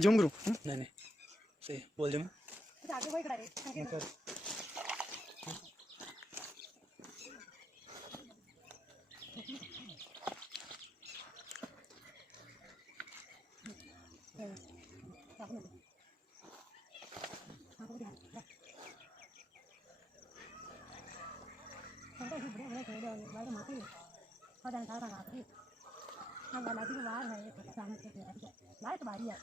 Zoom करूँ? नहीं नहीं सही बोल दे मैं आगे वही खड़ा है कर लाइट बारी है